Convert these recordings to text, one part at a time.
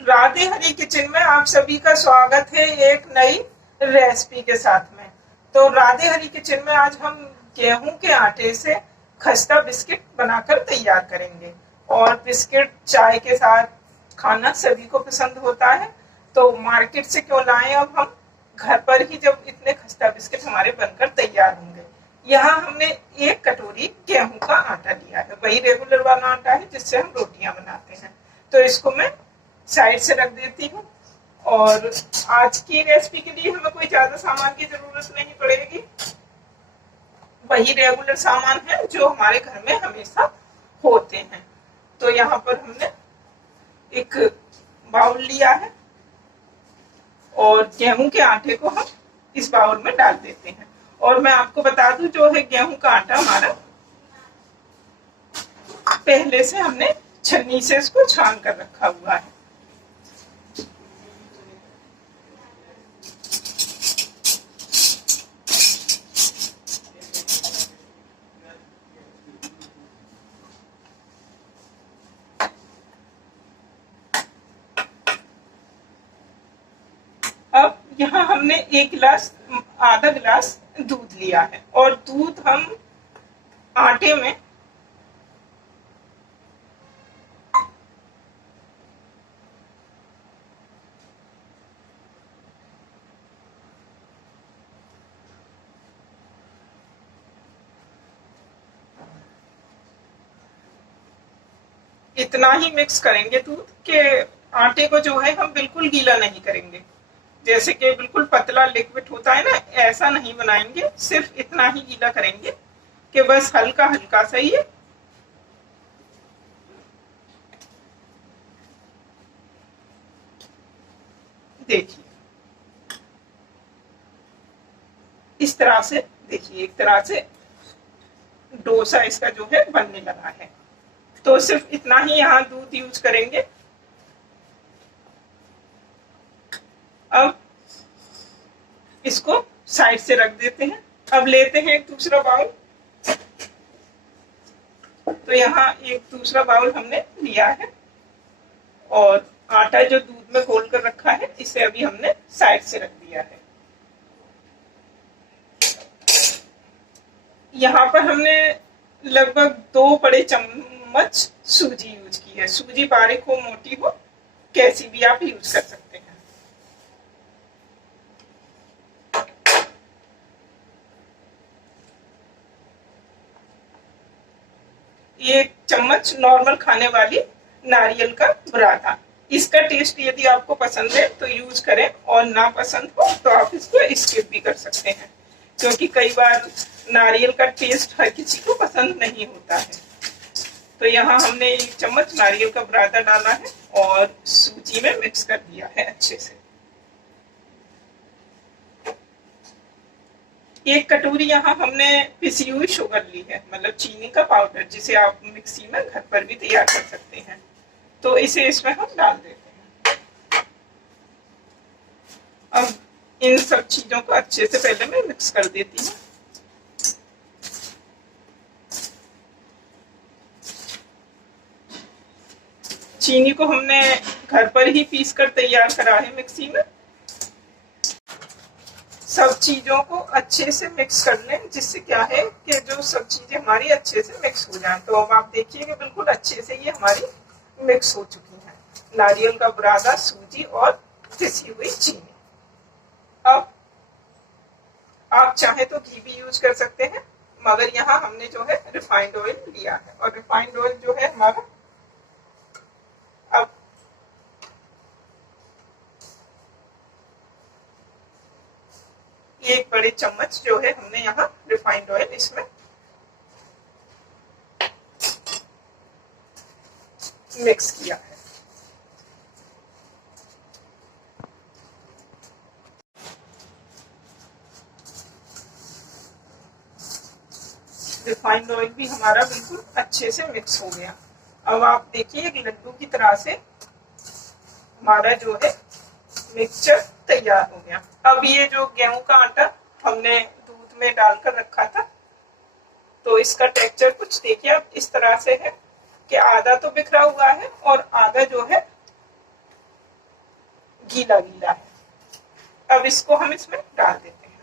राधे हरी kitchen में आप सभी का स्वागत है एक नई रेसिपी के साथ में। तो राधे हरी किचन में आज हम गेहूं के आटे से खस्ता बिस्किट बनाकर तैयार करेंगे। और बिस्किट चाय के साथ खाना सभी को पसंद होता है, तो मार्केट से क्यों लाएं, अब हम घर पर ही जब इतने खस्ता बिस्किट हमारे बनकर तैयार होंगे। यहाँ हमने 1 कटोरी गेहूं का आटा लिया है, वही रेगुलर वाला आटा है जिससे हम रोटियां बनाते हैं। तो इसको मैं साइड से रख देती हूँ। और आज की रेसिपी के लिए हमें कोई ज्यादा सामान की जरूरत नहीं पड़ेगी, वही रेगुलर सामान है जो हमारे घर में हमेशा होते हैं। तो यहाँ पर हमने एक बाउल लिया है और गेहूं के आटे को हम इस बाउल में डाल देते हैं। और मैं आपको बता दूं, जो है गेहूं का आटा हमारा पहले से हमने छन्नी से इसको छान कर रखा हुआ है। अब यहाँ हमने आधा गिलास दूध लिया है और दूध हम आटे में इतना ही मिक्स करेंगे दूध के आटे को, जो है हम बिल्कुल गीला नहीं करेंगे। जैसे कि बिल्कुल पतला लिक्विड होता है ना, ऐसा नहीं बनाएंगे, सिर्फ इतना ही गीला करेंगे कि बस हल्का हल्का सा ही देखिए इस तरह से, देखिए एक तरह से डोसा इसका जो है बनने लगा है। तो सिर्फ इतना ही यहाँ दूध यूज करेंगे। अब इसको साइड से रख देते हैं। अब लेते हैं एक दूसरा बाउल। तो यहाँ एक दूसरा बाउल हमने लिया है और आटा जो दूध में घोल कर रखा है इसे अभी हमने साइड से रख दिया है। यहाँ पर हमने लगभग 2 बड़े चम्मच सूजी यूज की है। सूजी बारीक हो मोटी हो कैसी भी आप यूज कर सकते हैं। 1 चम्मच नॉर्मल खाने वाली नारियल का बुरादा। इसका टेस्ट यदि आपको पसंद है तो यूज करें, और ना पसंद हो तो आप इसको स्किप भी कर सकते हैं, क्योंकि कई बार नारियल का टेस्ट हर किसी को पसंद नहीं होता है। तो यहाँ हमने 1 चम्मच नारियल का बुरादा डाला है और सूजी में मिक्स कर दिया है अच्छे से। 1 कटोरी यहाँ हमने पिसी हुई शुगर ली है, मतलब चीनी का पाउडर, जिसे आप मिक्सी में घर पर भी तैयार कर सकते हैं। तो इसे इसमें हम डाल देते हैं। अब इन सब चीजों को अच्छे से पहले मैं मिक्स कर देती हूँ। चीनी को हमने घर पर ही पीस कर तैयार करा है मिक्सी में। सब चीजों को अच्छे से मिक्स कर लें, जिससे क्या है कि जो सब चीजें हमारी अच्छे से मिक्स हो जाएं। तो अब आप देखिए कि बिल्कुल अच्छे से ये हमारी मिक्स हो चुकी है, नारियल का बुरादा, सूजी और पिसी हुई चीनी। अब आप चाहे तो घी भी यूज कर सकते हैं, मगर यहाँ हमने जो है रिफाइंड ऑयल लिया है। और रिफाइंड ऑयल जो है हमारा, अब 1 बड़े चम्मच जो है हमने यहाँ रिफाइंड ऑयल इसमें मिक्स किया है। रिफाइंड ऑयल भी हमारा बिल्कुल अच्छे से मिक्स हो गया। अब आप देखिए एक लड्डू की तरह से हमारा जो है मिक्सचर तैयार हो गया। अब ये जो गेहूं का आटा हमने दूध में डालकर रखा था, तो इसका टेक्सचर कुछ देखिए अब इस तरह से है कि आधा तो बिखरा हुआ है और आधा जो है गीला गीला है। अब इसको हम इसमें डाल देते हैं।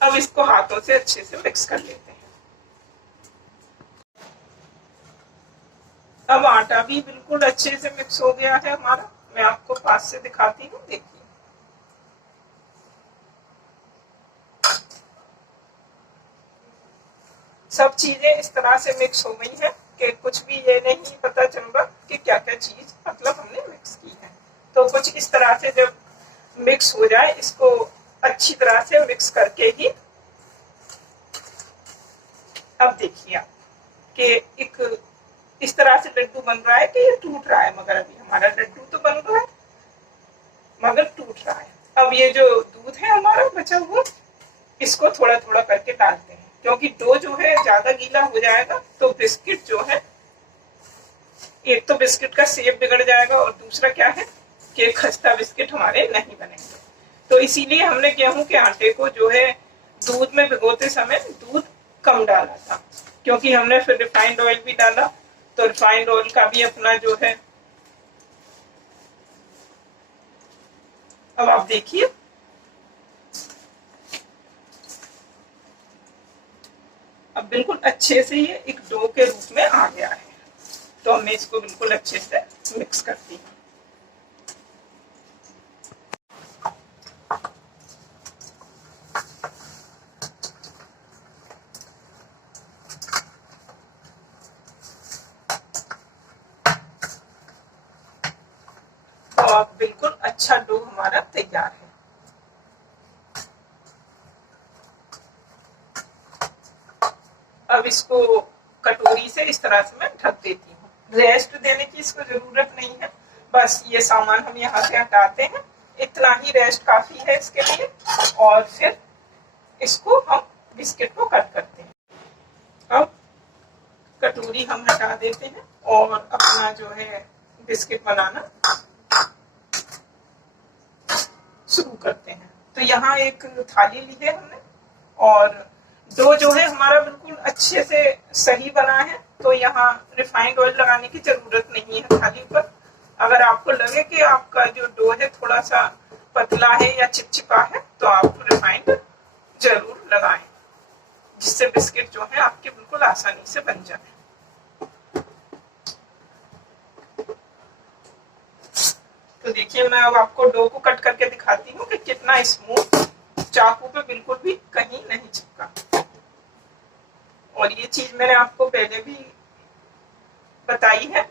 अब इसको हाथों से अच्छे से मिक्स कर लेते हैं। अब आटा भी बिल्कुल अच्छे से मिक्स हो गया है हमारा। मैं आपको पास से दिखाती हूँ, देखिए। सब चीजें इस तरह से मिक्स हो गई हैं कि कुछ भी ये नहीं पता चल रहा कि क्या क्या चीज मतलब हमने मिक्स की है। तो कुछ इस तरह से जब मिक्स हो जाए, इसको अच्छी तरह से मिक्स करके ही अब देखिए आप कि एक इस तरह से लड्डू बन रहा है कि ये टूट रहा है, मगर अभी हमारा लड्डू तो बन रहा है मगर टूट रहा है। अब ये जो दूध है हमारा बचा हुआ, इसको थोड़ा थोड़ा करके डालते हैं, क्योंकि डो जो है ज्यादा गीला हो जाएगा तो बिस्किट जो है, एक तो बिस्किट का शेप बिगड़ जाएगा और दूसरा क्या है कि खस्ता बिस्किट हमारे नहीं बनेंगे। तो इसीलिए हमने गेहूं के आटे को जो है दूध में भिगोते समय दूध कम डाला था, क्योंकि हमने फिर रिफाइंड ऑयल भी डाला, तो रिफाइंड ऑयल का भी अपना जो है। अब आप देखिए, अब बिल्कुल अच्छे से ये एक डो के रूप में आ गया है। तो मैं इसको बिल्कुल अच्छे से मिक्स करती हूँ। तो अब बिल्कुल अच्छा डो हमारा तैयार है। अब इसको कटोरी से इस तरह से मैं ढक देती हूँ। रेस्ट देने की इसको जरूरत नहीं है, बस ये सामान हम यहाँ से हटाते हैं, इतना ही रेस्ट काफी है इसके लिए। और फिर इसको हम बिस्किट को कट करते हैं। अब कटोरी हम हटा देते हैं और अपना जो है बिस्किट बनाना शुरू करते हैं। तो यहाँ एक थाली ली है हमने, और डो जो है हमारा बिल्कुल अच्छे से सही बना है, तो यहाँ रिफाइंड ऑयल लगाने की जरूरत नहीं है थाली पर। अगर आपको लगे कि आपका जो डो है थोड़ा सा पतला है या चिपचिपा है, तो आप रिफाइंड जरूर लगाएं, जिससे बिस्किट जो है आपके बिल्कुल आसानी से बन जाए। तो देखिए, मैं अब आपको डो को कट करके दिखाती हूँ कि कितना स्मूथ, चाकू पे बिल्कुल भी कहीं नहीं चिपका। और ये चीज मैंने आपको पहले भी बताई है।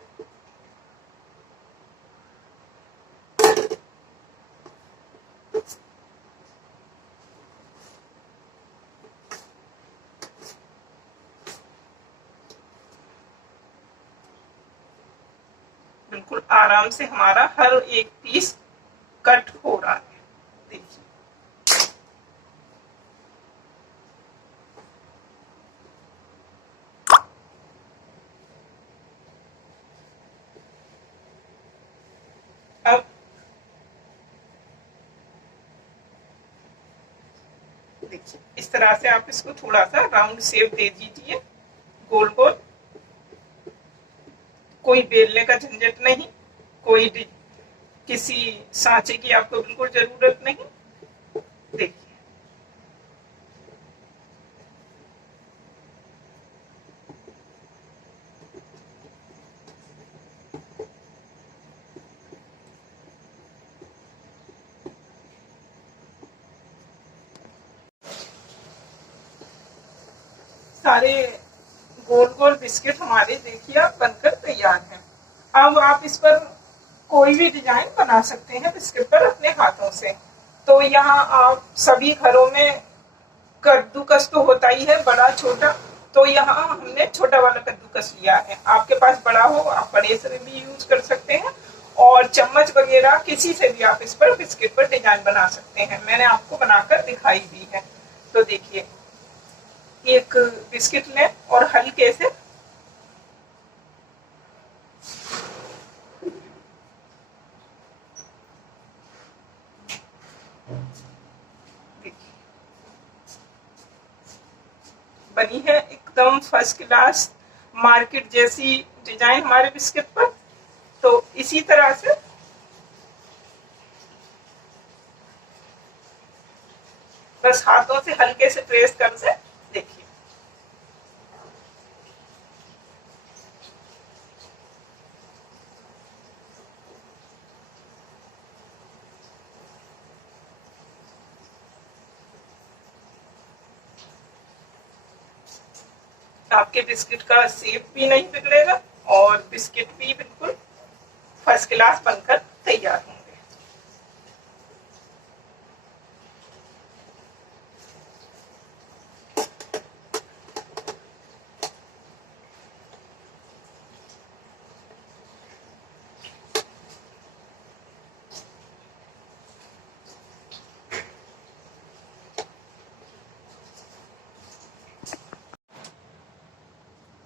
बिल्कुल आराम से हमारा हर एक पीस कट हो रहा है, देखिए। अब देखिए, इस तरह से आप इसको थोड़ा सा राउंड शेप दे दीजिए, गोल गोल। कोई बेलने का झंझट नहीं, कोई किसी सांचे की आपको बिल्कुल जरूरत नहीं। देखिए, सारे गोल गोल बिस्किट हमारे देखिए आप बनकर तैयार हैं। अब आप इस पर कोई भी डिजाइन बना सकते हैं बिस्किट पर अपने हाथों से। तो यहाँ आप सभी घरों में कद्दूकस तो होता ही है, बड़ा छोटा। तो यहाँ हमने छोटा वाला कद्दूकस लिया है। आपके पास बड़ा हो आप बड़े से भी यूज कर सकते हैं, और चम्मच वगैरह किसी से भी आप इस पर बिस्किट पर डिजाइन बना सकते हैं। मैंने आपको बनाकर दिखाई दी है। तो देखिए, एक बिस्किट लें और हल्के से बनी है एकदम फर्स्ट क्लास, मार्केट जैसी डिजाइन हमारे बिस्किट पर। तो इसी तरह से बस हाथों से हल्के से प्रेस कर से देखिए। आपके बिस्किट का शेप भी नहीं बिगड़ेगा और बिस्किट भी बिल्कुल फर्स्ट क्लास बनकर तैयार होंगे।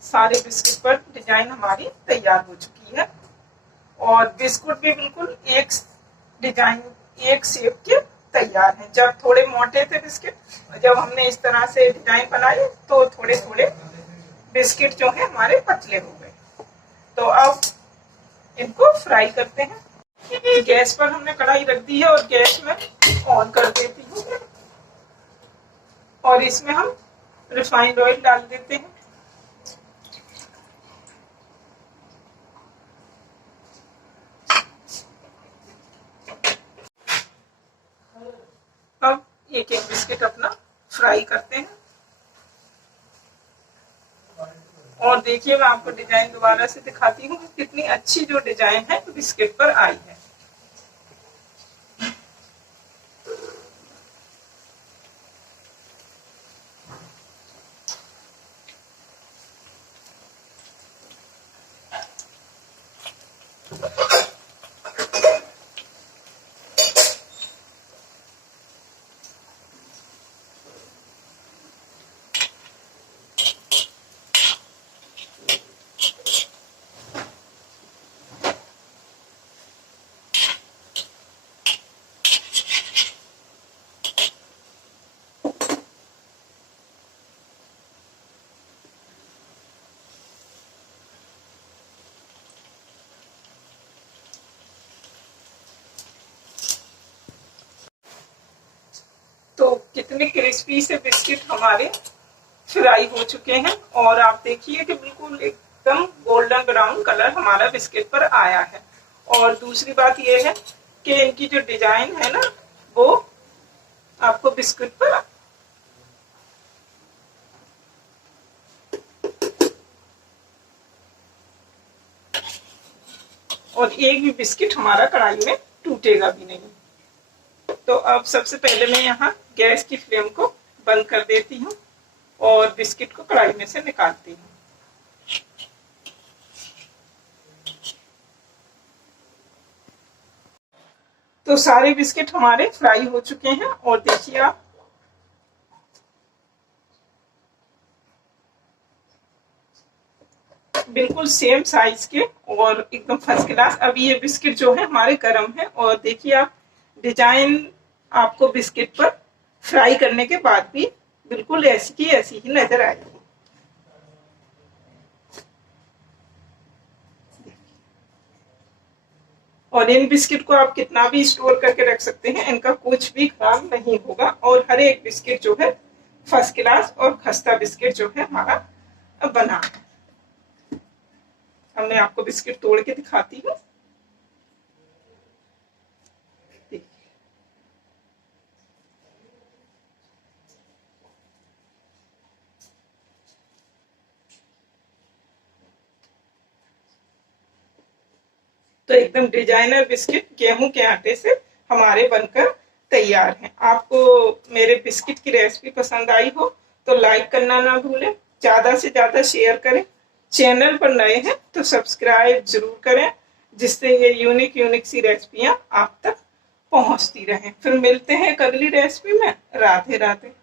सारे बिस्किट पर डिजाइन हमारी तैयार हो चुकी है और बिस्कुट भी बिल्कुल एक डिजाइन एक शेप के तैयार हैं। जब थोड़े मोटे थे बिस्किट, जब हमने इस तरह से डिजाइन बनाई तो थोड़े थोड़े बिस्किट जो है हमारे पतले हो गए। तो अब इनको फ्राई करते हैं। गैस पर हमने कढ़ाई रख दी है और गैस में ऑन कर देती हूँ और इसमें हम रिफाइंड ऑयल डाल देते हैं। अब एक एक बिस्किट अपना फ्राई करते हैं और देखिए मैं आपको डिजाइन दोबारा से दिखाती हूँ कितनी अच्छी जो डिजाइन है बिस्किट पर आई है। तो कितने क्रिस्पी से बिस्किट हमारे फ्राई हो चुके हैं और आप देखिए कि बिल्कुल एकदम गोल्डन ब्राउन कलर हमारा बिस्किट पर आया है। और दूसरी बात यह है कि इनकी जो डिजाइन है ना वो आपको बिस्किट पर और एक भी बिस्किट हमारा कढ़ाई में टूटेगा भी नहीं। तो अब सबसे पहले मैं यहाँ गैस की फ्लेम को बंद कर देती हूँ और बिस्किट को कढ़ाई में से निकालती हूँ। तो सारे बिस्किट हमारे फ्राई हो चुके हैं और देखिए आप बिल्कुल सेम साइज के और एकदम फर्स्ट क्लास। अभी ये बिस्किट जो है हमारे गर्म है और देखिए आप डिजाइन आपको बिस्किट पर फ्राई करने के बाद भी बिल्कुल ऐसी की ऐसी ही नजर आएगी। और इन बिस्किट को आप कितना भी स्टोर करके रख सकते हैं, इनका कुछ भी खराब नहीं होगा और हर एक बिस्किट जो है फर्स्ट क्लास और खस्ता बिस्किट जो है हमारा बना है। अब मैं आपको बिस्किट तोड़ के दिखाती हूँ। तो एकदम डिजाइनर बिस्किट गेहूं के आटे से हमारे बनकर तैयार हैं। आपको मेरे बिस्किट की रेसिपी पसंद आई हो तो लाइक करना ना भूलें, ज्यादा से ज्यादा शेयर करें। चैनल पर नए हैं तो सब्सक्राइब जरूर करें जिससे ये यूनिक सी रेसिपियां आप तक पहुंचती रहें। फिर मिलते हैं एक अगली रेसिपी में। राधे राधे।